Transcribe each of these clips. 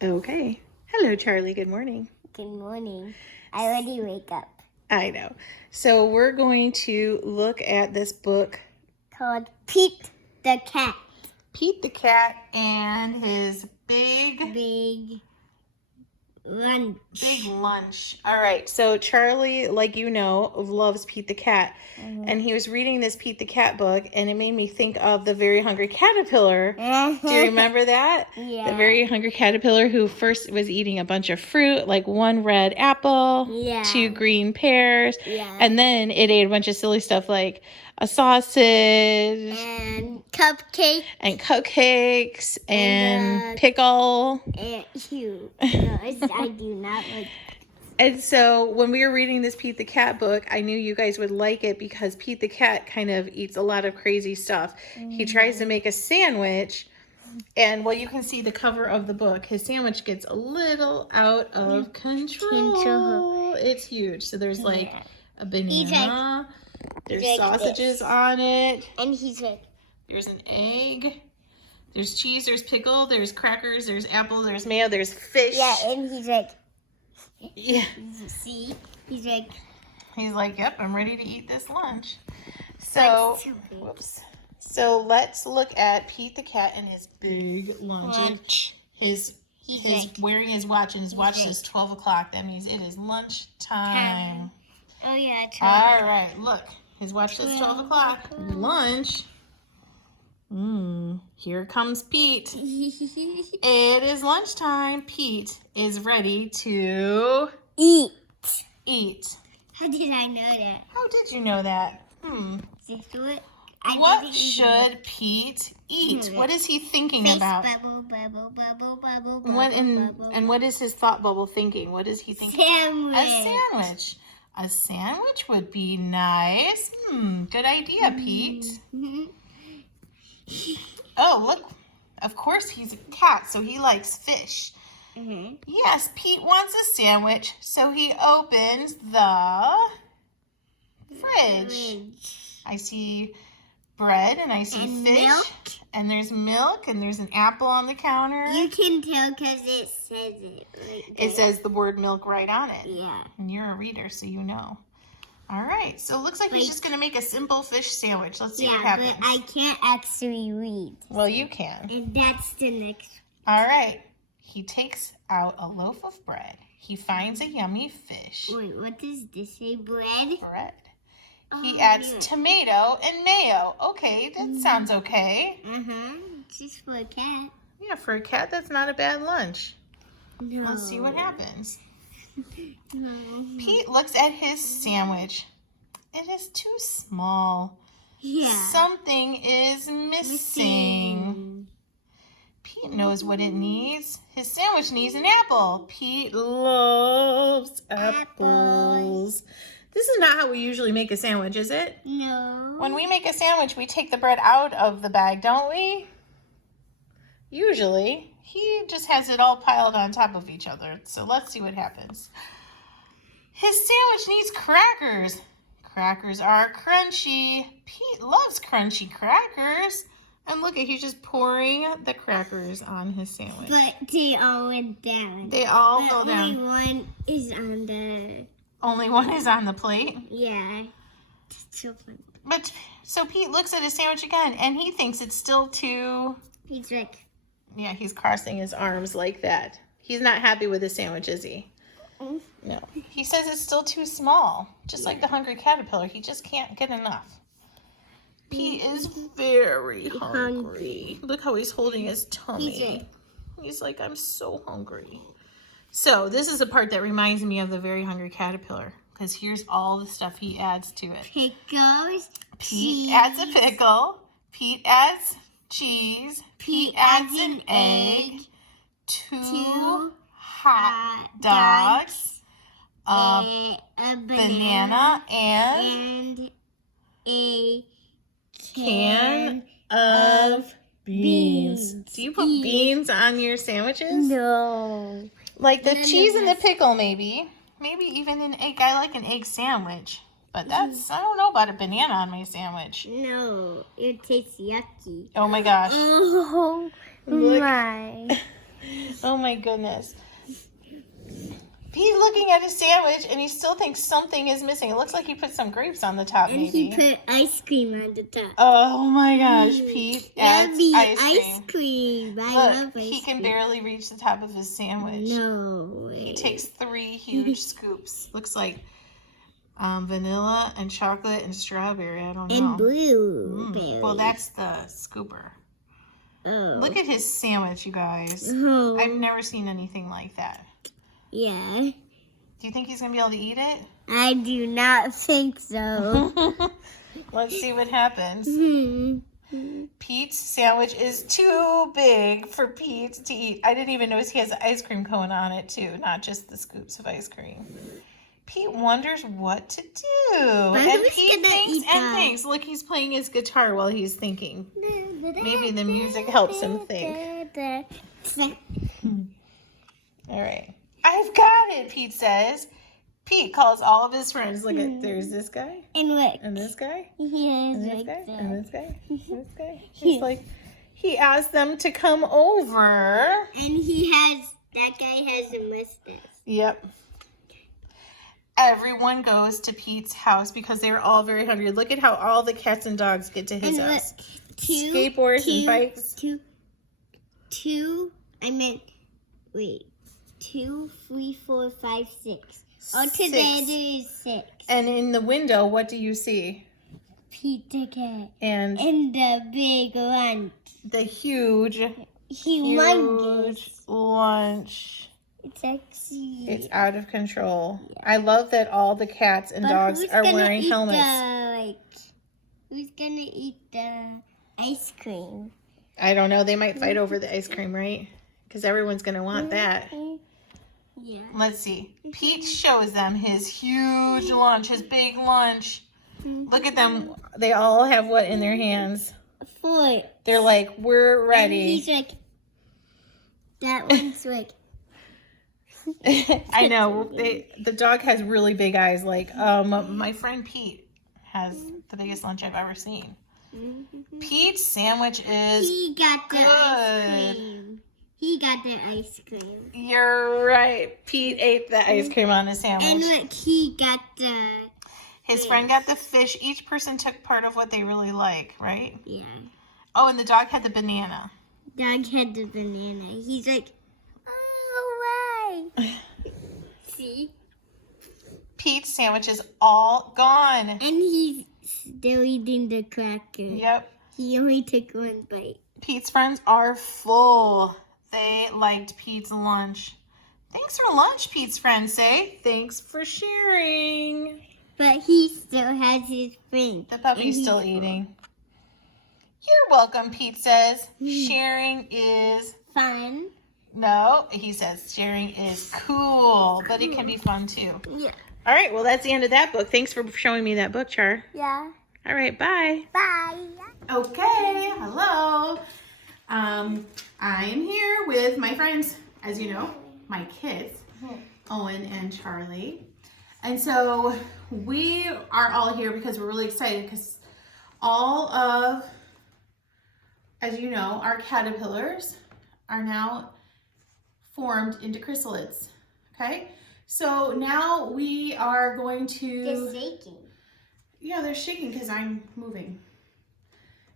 Okay. Hello, Charlie. Good morning. Good morning. I already wake up. I know. So we're going to look at this book, Called Pete the Cat. Pete the Cat and his big lunch. All right. So Charlie, like you know, loves Pete the Cat. And he was reading this Pete the Cat book, and it made me think of the Very Hungry Caterpillar. Do you remember that? Yeah. The Very Hungry Caterpillar who first was eating a bunch of fruit, like one red apple, Yeah. 2 green pears, Yeah. and then it ate a bunch of silly stuff like a sausage And cupcakes and pickle. And you. No, I do not like. And so when we were reading this Pete the Cat book, I knew you guys would like it because Pete the Cat kind of eats a lot of crazy stuff. He tries to make a sandwich, and well, you can see the cover of the book. His sandwich gets a little out of control. It's huge. So there's like a banana. There's sausages on it. And he's like, there's an egg. There's cheese. There's pickle. There's crackers. There's apple. There's mayo. There's fish. yeah, and he's like, yeah. see, he's like, yep, I'm ready to eat this lunch. So, whoops. So let's look at Pete the Cat and his big lunch. He's wearing his watch, and his watch says 12 o'clock. That means it is lunch time. Oh yeah, All right, look. His watch says 12 o'clock. Lunch. Here comes Pete. It is lunchtime. Pete is ready to eat. How did I know that? How did you know that? Just do it. What should Pete eat? What is he thinking about? Bubble, bubble, bubble, bubble, bubble, And what is his thought bubble thinking? What is he thinking? Sandwich. A sandwich. A sandwich would be nice. Good idea, Pete. Oh, look. Of course, he's a cat, so he likes fish. Yes, Pete wants a sandwich, so he opens the fridge. I see bread, and I see fish. Milk. And there's milk, and there's an apple on the counter. You can tell because it says it right there. It says the word milk right on it. Yeah. And you're a reader, so you know. All right, so it looks like he's just going to make a simple fish sandwich. Let's see what happens. But I can't actually read. Well, you can. And that's the next. All right. He takes out a loaf of bread. He finds a yummy fish. Wait, what does this say? Bread? Bread. He adds tomato and mayo. Okay, that sounds okay. Just for a cat. Yeah, for a cat, that's not a bad lunch. No. Let's see what happens. No. Pete looks at his sandwich. It is too small. Yeah. Something is missing. Pete knows what it needs. His sandwich needs an apple. Pete loves apples. This is not how we usually make a sandwich, is it? No. When we make a sandwich, we take the bread out of the bag, don't we? Usually. He just has it all piled on top of each other. So let's see what happens. His sandwich needs crackers. Crackers are crunchy. Pete loves crunchy crackers. And look, he's just pouring the crackers on his sandwich. But they all went down. They all fell down. Only one is on the... Only one is on the plate? Yeah. That's so funny. But, so Pete looks at his sandwich again, and he thinks it's still too... He's like... Yeah, he's crossing his arms like that. He's not happy with his sandwich, is he? No. He says it's still too small. Just like the hungry caterpillar. He just can't get enough. Pete is very hungry. Look how he's holding his tummy. He's like, I'm so hungry. So this is a part that reminds me of the Very Hungry Caterpillar. Because here's all the stuff he adds to it. Pickles. Pete adds a pickle. Pete adds cheese. Pete adds an egg. 2 hot dogs. A banana. And a can of beans. Do you put beans on your sandwiches? No. Like the cheese and the pickle, maybe. Maybe even an egg. I like an egg sandwich. But that's, I don't know about a banana on my sandwich. No, it tastes yucky. Oh my gosh. Oh Look. my. Oh my goodness. He's looking at his sandwich and he still thinks something is missing. It looks like he put some grapes on the top, And maybe. he put ice cream on the top. Oh my gosh, Pete adds Yummy ice cream. cream. I Look, love ice he can cream. barely reach the top of his sandwich. No way. He takes 3 huge scoops. Looks like vanilla and chocolate and strawberry. I don't know. And blueberry. Well, that's the scooper. Oh. Look at his sandwich, you guys. Oh. I've never seen anything like that. Yeah. Do you think he's going to be able to eat it? I do not think so. Let's see what happens. Hmm. Pete's sandwich is too big for Pete to eat. I didn't even notice he has ice cream cone on it too, not just the scoops of ice cream. Pete wonders what to do. And who's Pete gonna thinks eat and that? thinks. Look, he's playing his guitar while he's thinking. Maybe the music helps him think. All right. I've got it, Pete says. Pete calls all of his friends. Look at, there's this guy, And look, and this guy, he has and this like guy, that. and this guy, and this guy. He's like, he asked them to come over. And that guy has a mustache. Yep. Everyone goes to Pete's house because they're all very hungry. Look at how all the cats and dogs get to his And look, house. Skateboards and bikes. 2, 2, 3, 4, 5, 6. Altogether 6. is 6. And in the window, what do you see? Pizza cat. And And the big lunch. the huge Humongous. lunch. It's actually. It's out of control. I love that all the cats and dogs who's are gonna wearing eat helmets. Who's gonna eat the ice cream? I don't know. They might fight over the ice cream, right? Because everyone's going to want that. Yeah. Let's see. Pete shows them his huge lunch, his big lunch. Look at them. They all have what in their hands? 4. They're like, we're And ready. he's like, that one's like. I know. The dog has really big eyes. Like, my friend Pete has the biggest lunch I've ever seen. Pete's sandwich is He got the good. ice cream. He got the ice cream. You're right. Pete ate the ice cream on his And sandwich. look, he got the. His friend got the fish. Each person took part of what they really like, right? Yeah. Oh, and the dog had the banana. Dog had the banana. He's like, oh, why? See? Pete's sandwich is all gone. And he's still eating the cracker. Yep. He only took 1 bite. Pete's friends are full. They liked Pete's lunch. Thanks for lunch, Pete's friends say. Thanks for sharing. But he still has his friend. The puppy's still eating. You're welcome, Pete says. Sharing is... Fun. No, he says sharing is cool, but it can be fun too. Yeah. All right, well, that's the end of that book. Thanks for showing me that book, Char. Yeah. All right, bye. Bye. Okay, hello. I am here with my friends, as you know, my kids, Owen and Charlie. And so we are all here because we're really excited because all of, as you know, our caterpillars are now formed into chrysalids. Okay, so now we are going to... Just shaking. Yeah, they're shaking because I'm moving.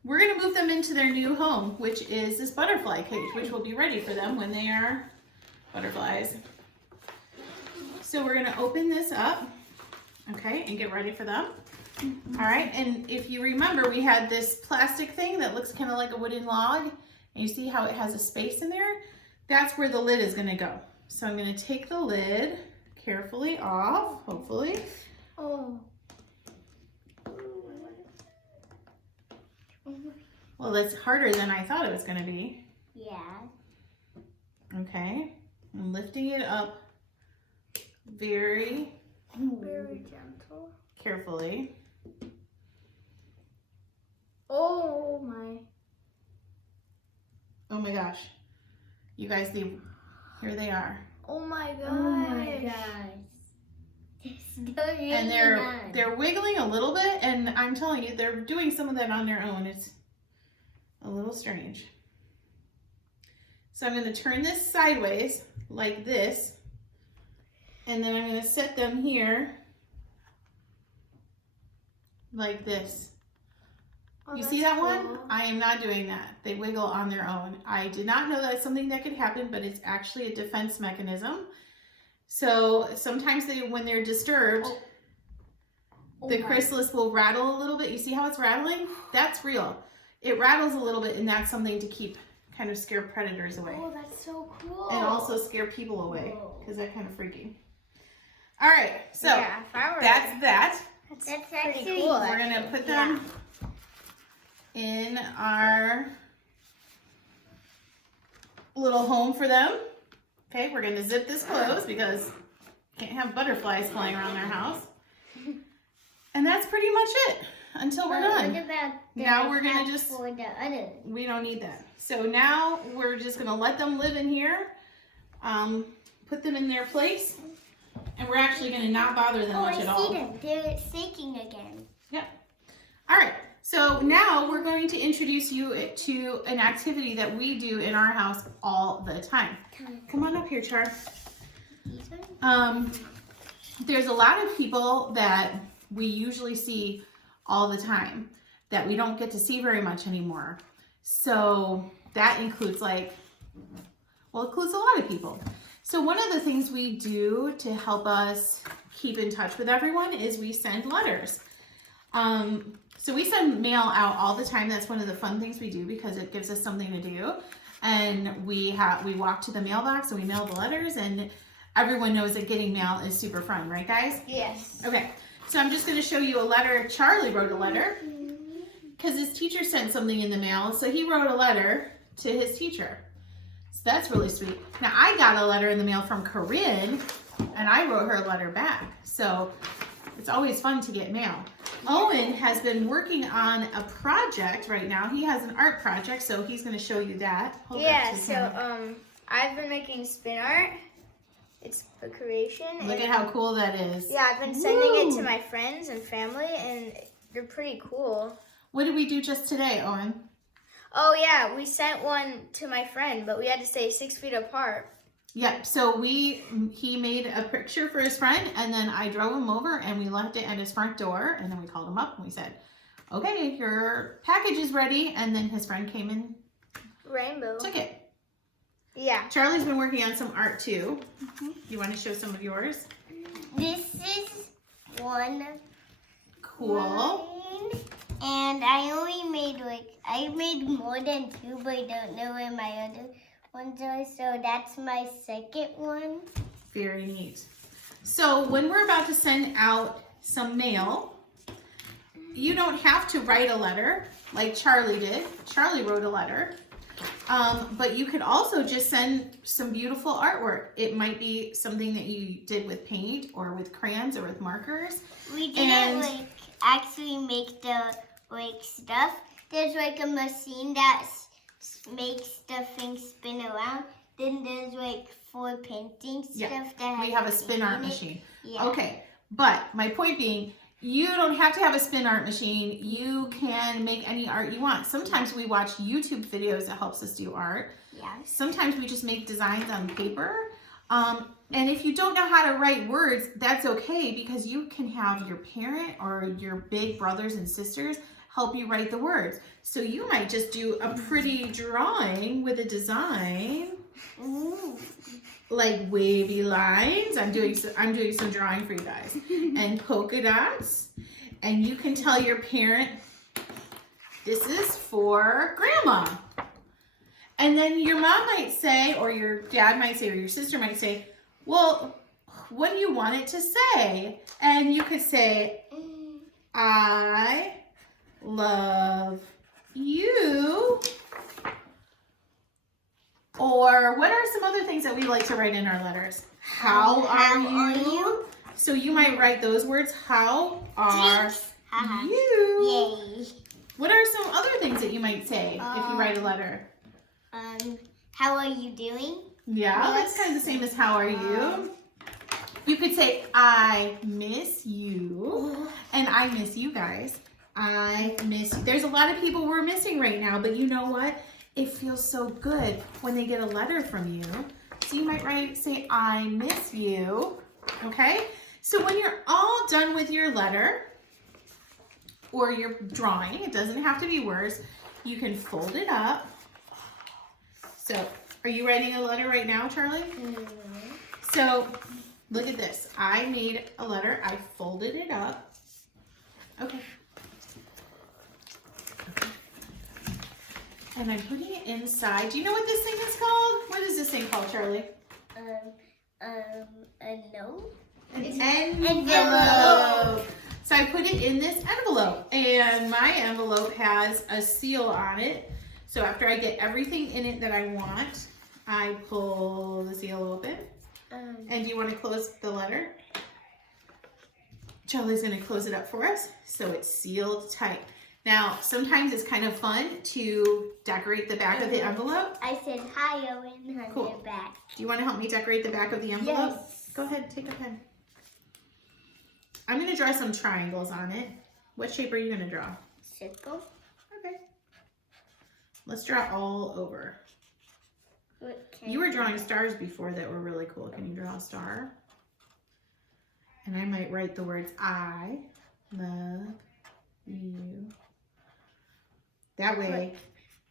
We're going to move them into their new home, which is this butterfly cage, which will be ready for them when they are butterflies. So we're going to open this up, okay, and get ready for them. All right, and if you remember, we had this plastic thing that looks kind of like a wooden log, and you see how it has a space in there? That's where the lid is going to go. So I'm going to take the lid carefully off, hopefully. Oh. Well, that's harder than I thought it was going to be. Yeah. Okay, I'm lifting it up very gentle. carefully. Oh my. Oh my gosh. You guys, here they are. Oh my gosh. Oh my gosh. And they're wiggling a little bit, and I'm telling you, they're doing some of that on their own. It's a little strange. So I'm going to turn this sideways like this, and then I'm going to set them here like this. Oh, You see that cool. one? I am not doing that. They wiggle on their own. I did not know that's something that could happen, but it's actually a defense mechanism. So sometimes when they're disturbed, the chrysalis will rattle a little bit. You see how it's rattling? That's real. It rattles a little bit, and that's something to keep kind of scare predators away. Oh, that's so cool. And also scare people away, because they're kind of freaky. All right, so Yeah, if I were- that's that. That's pretty actually cool. We're gonna put them in our little home for them. Okay, we're gonna zip this closed because you can't have butterflies flying around their house. And that's pretty much it until we're done. What about the Now we're gonna cap just- for the other? We don't need that. So now we're just gonna let them live in here, put them in their place, and we're actually gonna not bother them Oh, much I at see all. them. They're sinking again. All right, so now we're going to introduce you to an activity that we do in our house all the time. Come on up here, Char. These ones? There's a lot of people that we usually see all the time that we don't get to see very much anymore. So that includes includes a lot of people. So one of the things we do to help us keep in touch with everyone is we send letters. So we send mail out all the time. That's one of the fun things we do because it gives us something to do. And we walk to the mailbox and we mail the letters, and everyone knows that getting mail is super fun, right guys? Yes. Okay, so I'm just gonna show you a letter. Charlie wrote a letter because his teacher sent something in the mail. So he wrote a letter to his teacher. So that's really sweet. Now I got a letter in the mail from Corinne and I wrote her a letter back. So it's always fun to get mail. Owen has been working on a project right now. He has an art project, so he's gonna show you that. Hold that Yeah, to the so camera. I've been making spin art. It's a creation. Look and- at how cool that is. Yeah, I've been sending it Woo! to my friends and family, and they're pretty cool. What did we do just today, Owen? Oh yeah, we sent one to my friend, but we had to stay 6 feet apart. Yep, so he made a picture for his friend, and then I drove him over and we left it at his front door, and then we called him up and we said, okay, your package is ready, and then his friend came and Rainbow. took it. Yeah. Charlie's been working on some art too. You want to show some of yours? This is one. Cool. Mine. And I only made I made more than two, but I don't know where my other ones are. So that's my second one. Very neat. So when we're about to send out some mail, you don't have to write a letter like Charlie did. Charlie wrote a letter. But you could also just send some beautiful artwork. It might be something that you did with paint or with crayons or with markers. We didn't And- actually make the stuff. There's a machine that makes the thing spin around. Then there's 4 painting Yeah, stuff that We have a spin art machine. Yeah. Okay, but my point being, you don't have to have a spin art machine. You can make any art you want. Sometimes we watch YouTube videos that helps us do art. Yeah. Sometimes we just make designs on paper. And if you don't know how to write words, that's okay, because you can have your parent or your big brothers and sisters help you write the words. So you might just do a pretty drawing with a design, Ooh. like wavy lines. I'm doing some drawing for you guys, and polka dots. And you can tell your parent, this is for grandma. And then your mom might say, or your dad might say, or your sister might say, well, what do you want it to say? And you could say, I love you. Or what are some other things that we like to write in our letters? How are you? So you might write those words. How are Haha. you? Yay. What are some other things that you might say if you write a letter? How are you doing? Yeah, that's kind of the same as how are you? You could say, I miss you. And I miss you guys. I miss you. There's a lot of people we're missing right now, but you know what? it feels so good when they get a letter from you. So you might say, I miss you, okay? So when you're all done with your letter or your drawing, it doesn't have to be words, you can fold it up. So are you writing a letter right now, Charlie? Mm-hmm. So look at this. I made a letter. I folded it up. Okay. And I'm putting it inside. Do you know what this thing is called? What is this thing called, Charlie? A note? An envelope. envelope. So I put it in this envelope, and my envelope has a seal on it. So after I get everything in it that I want, I pull the seal open. And do you want to close the letter? Charlie's going to close it up for us, so it's sealed tight. Now, sometimes it's kind of fun to decorate the back of the envelope. I said hi, Owen, on Cool. the back. Do you want to help me decorate the back of the envelope? Yes. Go ahead, take a pen. I'm going to draw some triangles on it. What shape are you going to draw? Circle. Okay. Let's draw all over. What You were drawing stars before that were really cool. Can you draw a star? And I might write the words I love you. That way,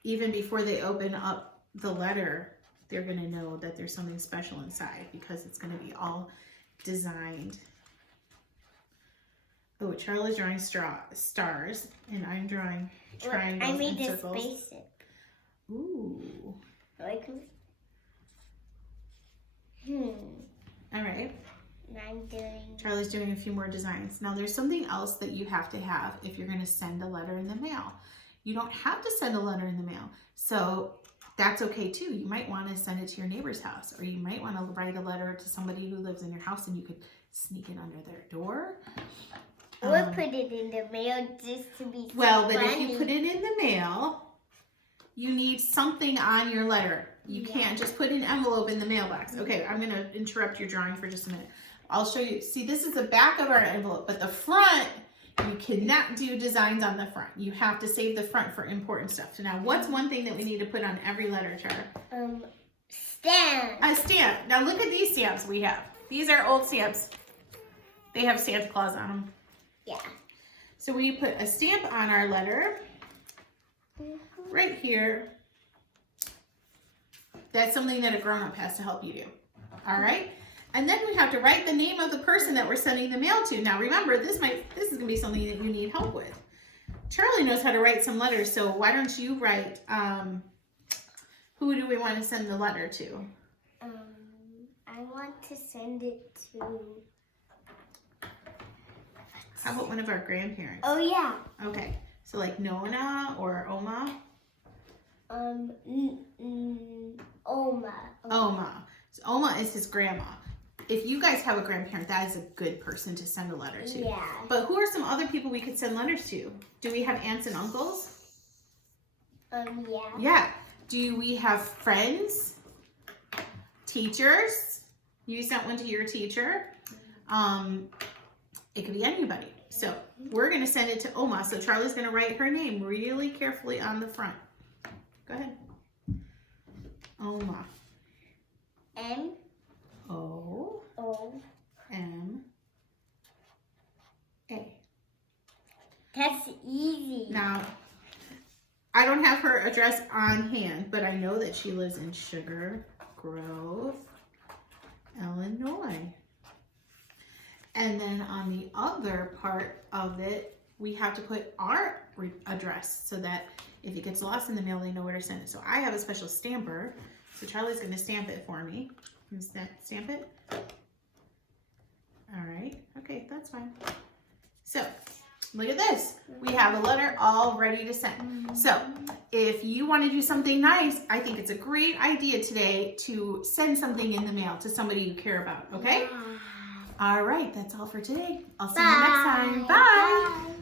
even before they open up the letter, they're going to know that there's something special inside because it's going to be all designed. Oh, Charlie's drawing stars, and I'm drawing triangles I made and this circles. basic. Ooh. Like, All right. and I'm doing. Charlie's doing a few more designs. Now there's something else that you have to have if you're going to send a letter in the mail. You don't have to send a letter in the mail. So that's okay too. You might want to send it to your neighbor's house, or you might want to write a letter to somebody who lives in your house and you could sneak it under their door. Or put it in the mail just to be Well, so but funny. if you put it in the mail, you need something on your letter. You can't just put an envelope in the mailbox. Okay, I'm going to interrupt your drawing for just a minute. I'll show you. See, this is the back of our envelope, but the front, you cannot do designs on the front. You have to save the front for important stuff. So now, what's one thing that we need to put on every letter, Char? Stamp. A stamp. Now look at these stamps we have. These are old stamps. They have Santa Claus on them. Yeah. So we put a stamp on our letter right here. That's something that a grown-up has to help you do. All right? And then we have to write the name of the person that we're sending the mail to. Now remember, this is going to be something that you need help with. Charlie knows how to write some letters, so why don't you write, who do we want to send the letter to? I want to send it to. How about one of our grandparents? Oh yeah. Okay, so like Nona or Oma? Oma. Oma. So Oma is his grandma. If you guys have a grandparent, that is a good person to send a letter to. Yeah. But who are some other people we could send letters to? Do we have aunts and uncles? Yeah. Yeah. Do we have friends? Teachers? You sent one to your teacher. It could be anybody. So we're going to send it to Oma. So Charlie's going to write her name really carefully on the front. Go ahead. Oma. M. O. O. M. A. That's easy. Now, I don't have her address on hand, but I know that she lives in Sugar Grove, Illinois. And then on the other part of it, we have to put our address so that if it gets lost in the mail, they know where to send it. So I have a special stamper. So Charlie's going to stamp it for me. Can you stamp it? All right. Okay, that's fine. So look at this. We have a letter all ready to send. So if you want to do something nice, I think it's a great idea today to send something in the mail to somebody you care about. Okay? All right. That's all for today. I'll see you next time. Bye. Bye.